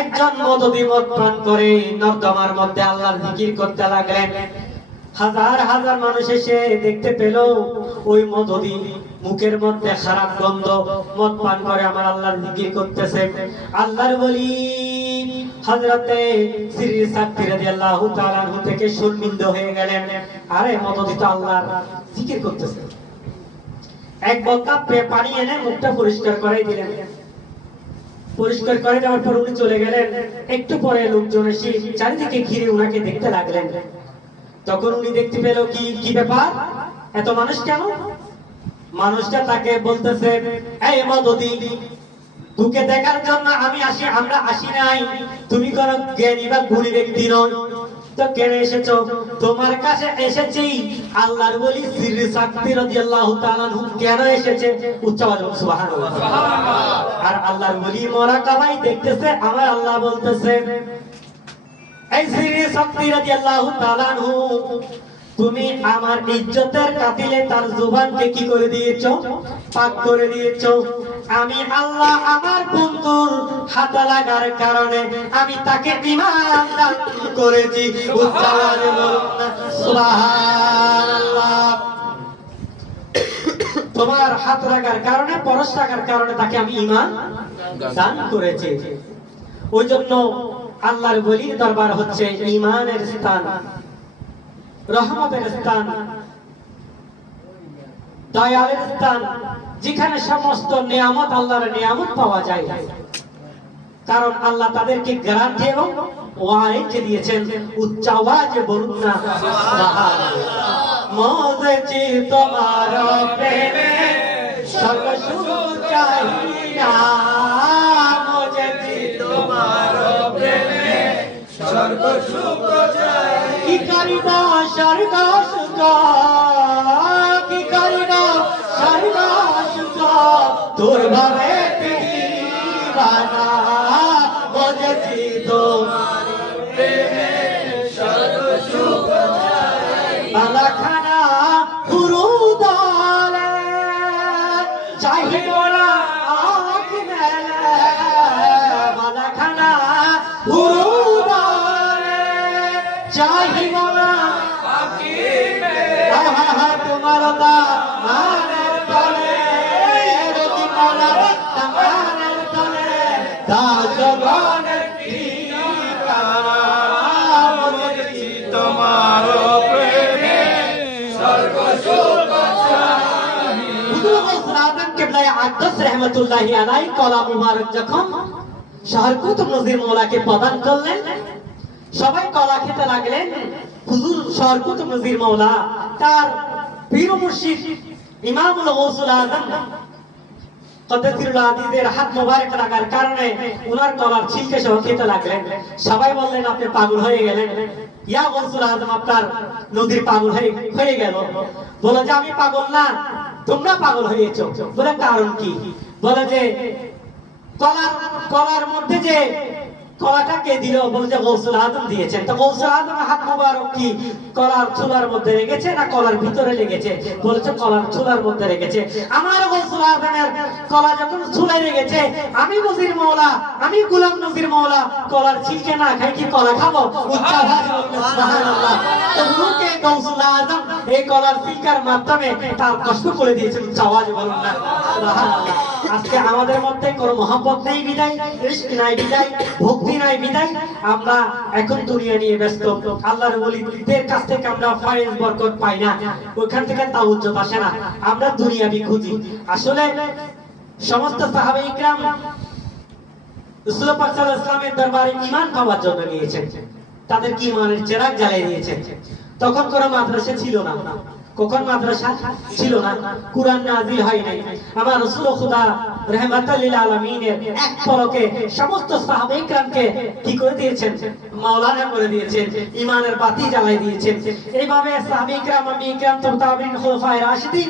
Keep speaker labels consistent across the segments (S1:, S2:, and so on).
S1: একজন মদ পান করে নর্দমার মধ্যে জিকির করতে লাগলেন। হাজার হাজার মানুষ এসে দেখতে পেল, ওই মুখের মধ্যে খারাপ গন্ধ, মদ পান করে আমার আল্লাহর জিকির করতেছে। আল্লাহর বলি, হযরতে শ্রী সাক্তি রাদিয়াল্লাহু তাআলা থেকে শর্মিন্দ হয়ে গেলেন। আরে মদদি তো আল্লাহর জিকির করতেছে। এক বক্কা পানি এনে মুখটা পরিষ্কার করাই দিলেন। পরিষ্কার করে দেওয়ার পর উনি চলে গেলেন। একটু পরে লোকজন এসে চারিদিকে ঘিরে উনাকে দেখতে লাগলেন। তখন উনি দেখতে পেল কি কি ব্যাপার? এত মানুষ কেন? মানুষটা তাকে বলতেছে, এই মদদি তোকে দেখার জন্য আমি আসি, আমরা আসি নাই। তুমি কোন জ্ঞানী বা গুণী ব্যক্তি নয়। তো কেন এসেছ? তোমার কাছে এসেছি। আল্লাহর বলি শ্রী শক্তি রাদিয়াল্লাহু তাআলা কেন এসেছে? উচ্চ আওয়াজে সুবহানাল্লাহ। আর আল্লাহর বলি মরা কাবাই দেখতেছে আমার আল্লাহ বলতেছে এই শ্রী শক্তি রাদিয়াল্লাহু তাআলা তুমি আমার ইজ্জতের কাতিলে তার জুবানকে কি করে দিয়েছ? পাক করে দিয়েছ। আমি আল্লাহ আমার বন্ধুর হাতা লাগার কারণে আমি তাকে করেছি। তোমার হাত লাগার কারণে, পরশ লাগার কারণে তাকে আমি ইমান দান করেছি। ওই জন্য আল্লাহর বলির দরবার হচ্ছে ইমানের স্থান। রহমতের দয়ালের স্থান, যেখানে সমস্ত নিয়ামত আল্লাহর নিয়ামত পাওয়া যায়। কারণ আল্লাহ তাদেরকে গ্যারান্টি এবং ওয়ারেন্টি দিয়েছেন, উচ্চ আওয়াজে বলুন না। মজেছি তোমার প্রেমে মজেছি তোমার প্রেমে কি করিব স্বর্গ সুখ কি করিব স্বর্গ সুখ তোর ভাবে দিবানা মজেছি তোমার আকদাস রাহমাতুল্লাহি আলাইহি কলা মুবারক যখন শাহরকুতুব নজির মৌলাকে প্রদান করলেন, সবাই কলা খেতে লাগলেন, হুজুর শাহরকুতুব নজির মৌলা, তার পীর মুর্শিদ ইমামুল গৌসুল আজম হাত কারণে উনার কলার ছিলকে খেতে লাগলেন। সবাই বললেন, আপনি পাগল হয়ে গেলেন। ইয়া গৌসুল আজম, আপনার নদীর পাগল হয়ে গেল। বলে, যে আমি পাগল না তোমরা পাগল হয়েছ। বলে কারণ কি? বলে যে কলার কলার মধ্যে যে কলাটা কে দিল? বলে যে গৌসুল আজম দিয়েছেন তো গৌসুল আজম হাত মোবারক কি? কলার চুলার মধ্যে রেখেছে না কলার ভিতরে লেগেছে বলেছে কলার চুলার মধ্যে রেখেছে। আমার গৌসুল আজমের কলা যখন চুলায় লেগেছে আমি নজির মৌলা, আমি গুলাম নজির মৌলা, কলার ছিলকে না খাই কি কলা খাব? সুবহানাল্লাহ। গৌসুল আজম এই কলার ছিলকার মাধ্যমে তার কষ্ট করে দিয়েছেন আওয়াজে বলুন না। আজকে আমাদের মধ্যে কোনো মহব্বত নেই বিদায়, ইশক নাই বিদায়, ভক্তি নাই বিদায়। আমরা এখন দুনিয়া নিয়ে ব্যস্ত। আল্লাহর ওলিদের কাছ থেকে আমরা ফয়েজ বরকত পাই না। ওইখান থেকে তাউজ্জত আসে না। আমরা দুনিয়াবি খুঁজি। আসলে সমস্ত সাহাবা ইকরাম সাল্লাল্লাহু দরবারে ঈমান পাওয়ার জন্য নিয়েছেন। তাদের কি ঈমানের চেরাগ জ্বালিয়ে দিয়েছেন? তখন কোনো মাদ্রাসা ছিল না। কখন মাদ্রাসা? ছিল না। কোরআন নাযিল হয় নাই। আমার রসুল খুদা রহমাতাল্লিল আলমিনের এক পলকে সমস্ত সাহাবী সাহাবিকরামকে কি করে দিয়েছেন? মাওলানা করে দিয়েছেন। ইমানের বাতি জ্বালাই দিয়েছেন। এইভাবে সাহাবী সাহাবিকরাম আমি ইকরাম তবতাবিন খোলফায় রাশিদিন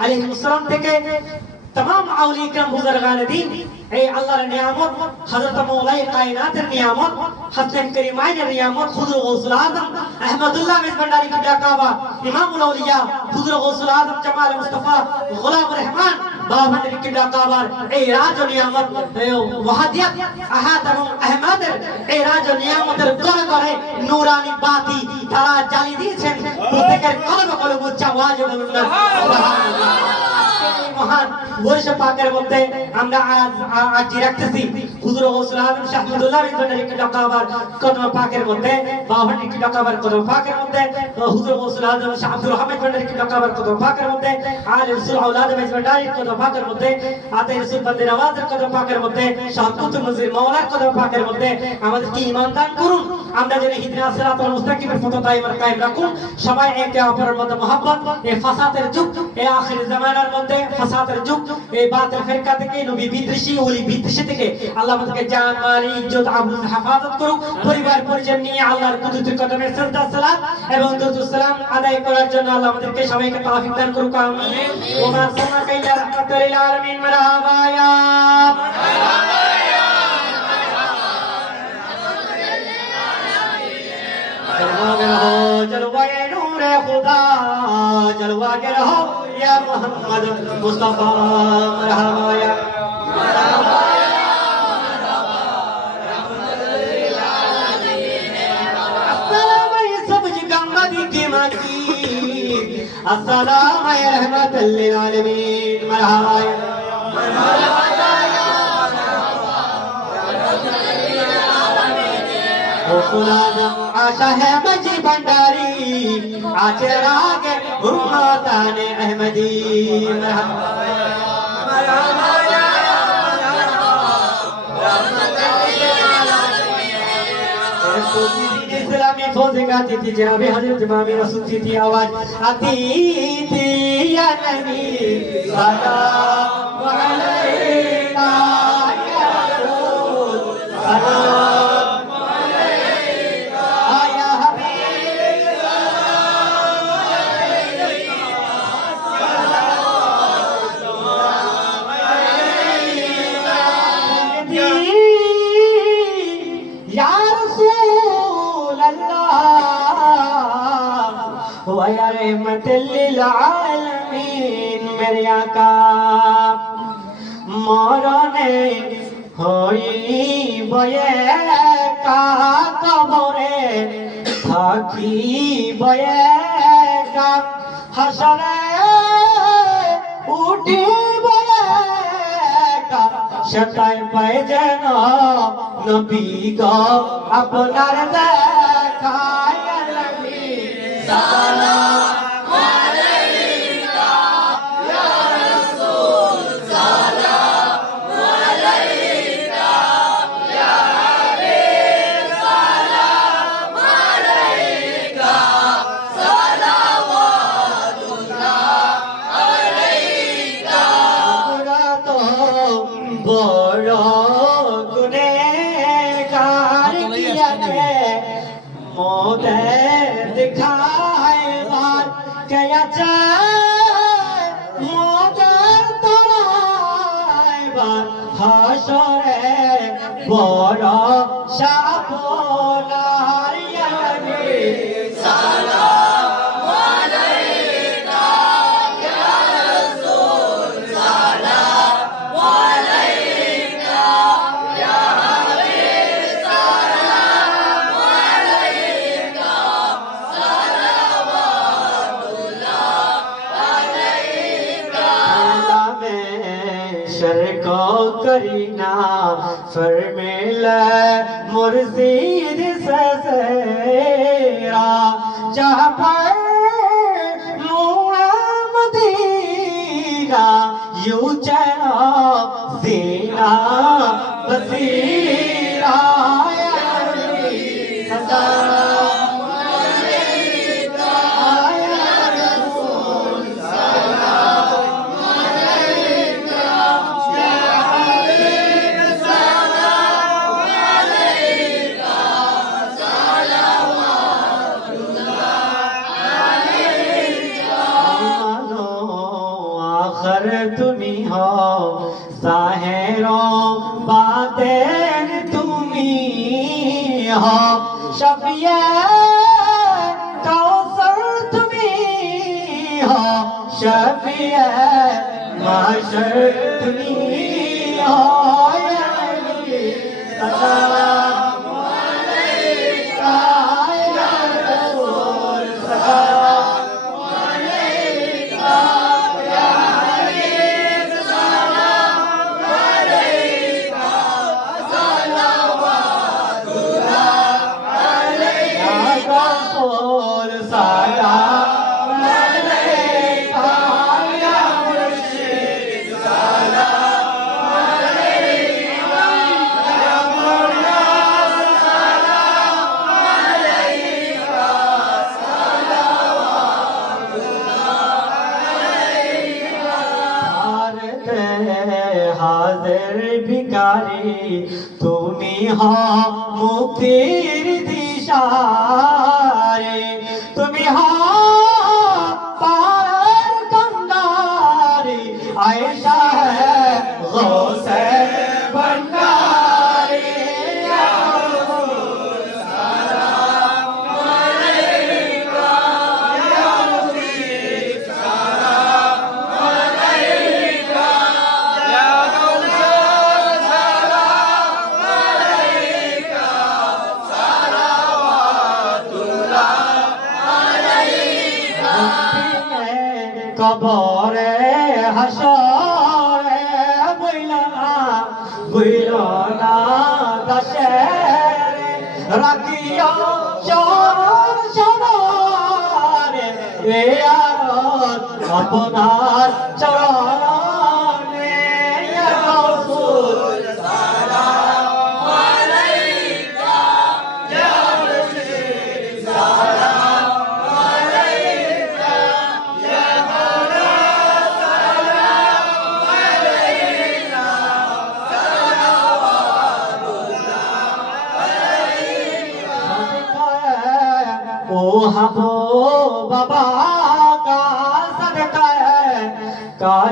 S1: আলাইহিস সালাম থেকে তমাম আউলি ইকরাম বুজুর্গান দিন এই আল্লাহর নিয়ামত, হযরত মাওলাই কায়নাতের নিয়ামত, হাসান করিমাইনের নিয়ামত, হুজুর গৌসুল আজম, আহমদুল্লাহ মিস ভান্ডারি কিবলা কাবা, ইমামুল আউলিয়া, হুজুর গৌসুল আজম, জামাল মুস্তাফা, গোলাম রহমান, বাবা বাবাদের কিবলা কাবার, এই রাজ ও নিয়ামত এই ওয়াহাদিয়াত আহাত এবং আহমদের, এই রাজ ও নিয়ামতের করে করে নূরানি বাতি তারা জ্বালিয়ে দিয়েছেন প্রত্যেকের কলবে কলবে উচ্চ আওয়াজে বলুন না, সুবহানাল্লাহ। মহান বৈশ পাকের মধ্যে আমরা আজ আজ রাখতেছি। হুজুর গৌসুল আজম শাহ আহমদুল্লাহ বিন কি কদম পাকের মধ্যে বাবানি কি ডাকাবার কদম পাকের মধ্যে হুজুর গৌসুল আজম শাহ আব্দুল হামিদ বিন কি ডাকাবার কদম পাকের মধ্যে, আলে রাসূল আওলাদ মেজবান্ডারি কদম পাকের মধ্যে, আতে রাসূল বন্দে নওয়াজের কদম পাকের মধ্যে, শাহ কুতুব নজির মাওলার কদম পাকের মধ্যে, আমাদের কি ঈমান দান করুন? আমরা যেন হিদনা সিরাতাল মুস্তাকিমের পথ দাইমার কায়েম রাখুন। সবাই একে অপরের মধ্যে মহব্বত এই ফাসাদের যুগ এই আখির জামানার মধ্যে ফাসাদের যুগ এই বাতিল ফিরকা থেকে নবী বিদ্বেষী, ওলি বিদ্বেষী থেকে আল্লাহ আমাদেরকে জান মাল ইজ্জত আবরুত হেফাজত করুক পরিবার পরিজন নিয়ে আল্লাহর কুদরতের কদমে সিজদা সালাত এবং দুরুদ সালাম আদায় করার জন্য আল্লাহ আমাদেরকে সবাইকে তৌফিক দান করুক আমিন ওয়া মা সাল্লাকা ইল্লা রাহমাতাল লিল আলামিন মারহাবা ইয়া जलवागर हो जलवाए नूर खुदा जलवागर हो या मोहम्मद मुस्तफा मरहबा السلام अहमद مرحبا जी भंडारी आचे रा اسلامی فوجیں گاتی تھی جناب حضرت امام سنتی تھی آواز عتیتی یا نبی سلام علیکہ یا رسول سلام هو يا رحمة للعالمين میرے آقا মরণে হইবয়ে কা কবরে থাকিবয়ে কা হাসরে উঠিবয়ে কা সেটাই পাই যেন নবী গো আপনার দেয় হাসরে বড় فرمیلا مرزید سزیرا جہاں پر نورم دینا یوں چلا زینا بسیر آخر تمی ہو باتیں تمی ہو شفیع کوثر تمہیں ہو شفیع محشر تمی ہو ভিকারি তুমি হ মুক্তির দিশারে তুমি হ কবরে হাসরে বইলা না দশে রাখিয়া চরণ চর এ আরত আপনার চরণে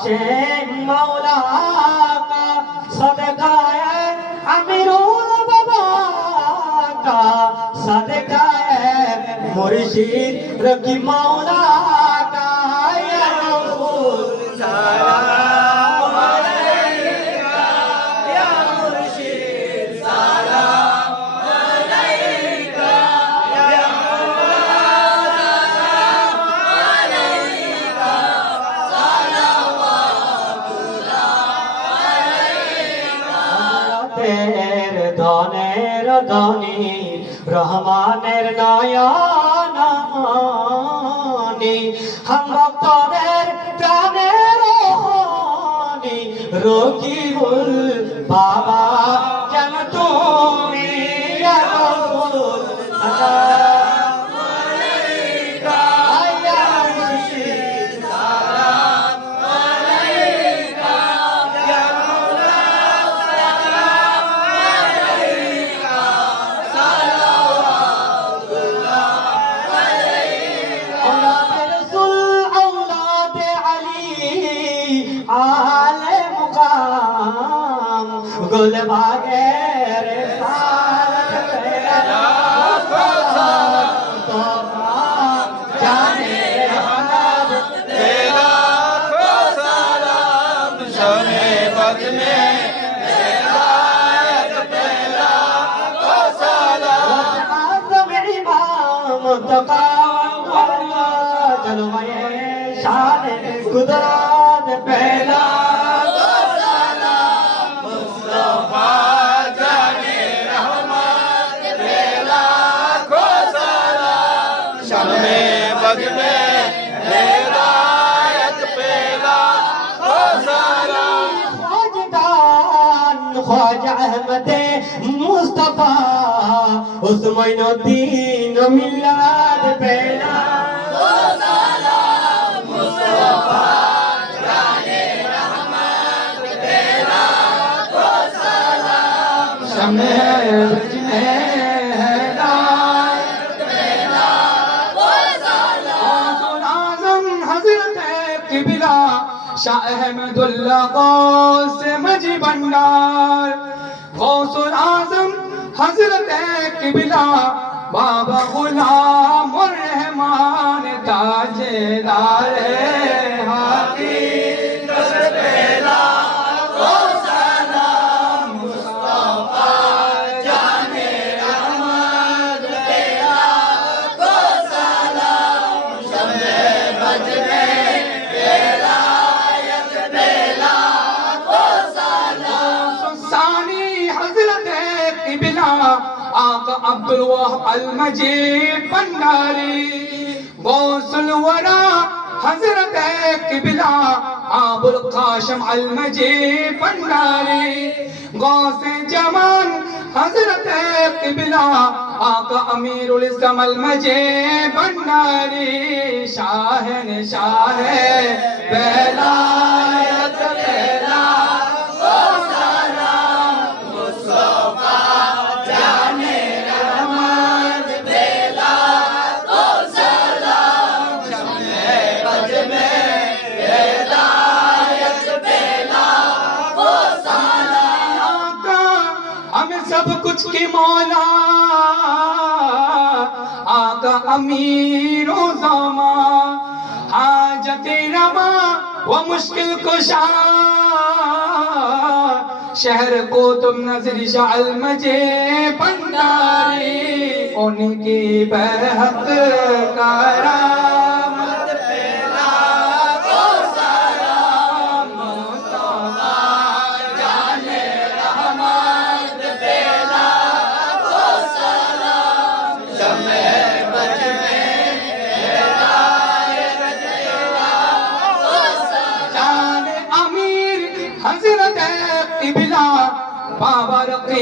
S1: حسین مولا کا صدقہ ہے امیرون بابا کا صدقہ ہے۔ مرشید رکی مولا ধনী রহমানের নয়নী হাম ভক্তদের প্রাণের রকিবুল বাবা।
S2: में हिदायत तेरा को सलाम
S1: खाजदान ख्वाजा अहमद मुस्तफा उस्मान उद्दीन मिलाद
S3: شاہ احمد اللہ غوث مجی بندار غوث العظم حضرت قبلہ بابا غلام الرحمن تاجدار ہے۔ آقا عبدالوہ المجید بنداری غوث الورا، حضرت قبلہ آب القاشم المجید بنداری غوث جمان حضرت قبلہ، آقا امیر الاسلام المجید بنداری شاہن شاہ نشاہ بیلایت مجھ کے مولا، آقا امیر و زمان حاجت روا و مشکل کشا، شہر کو تم نظر شعل مجھے بنداری ان کی برحق قرار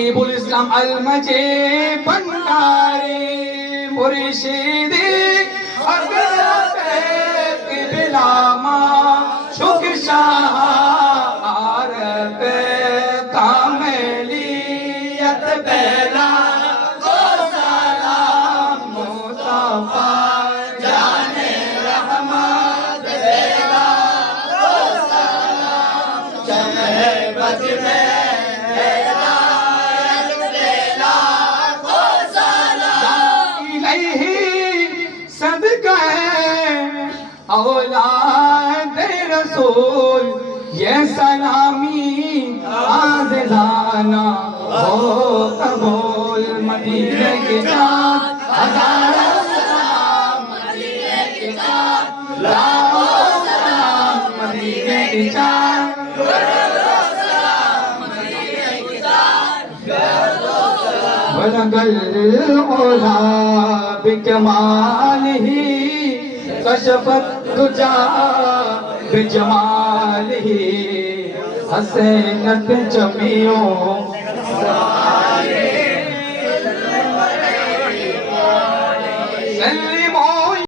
S3: حبیب الاسلام المجے بندار بنکارے مرشدی حضرت بلاما شک شاہ عرب کاملیت بلا مدینے کے چاند ہزارہ تجا مدینے کے چاند لاہو حسینت جمیوں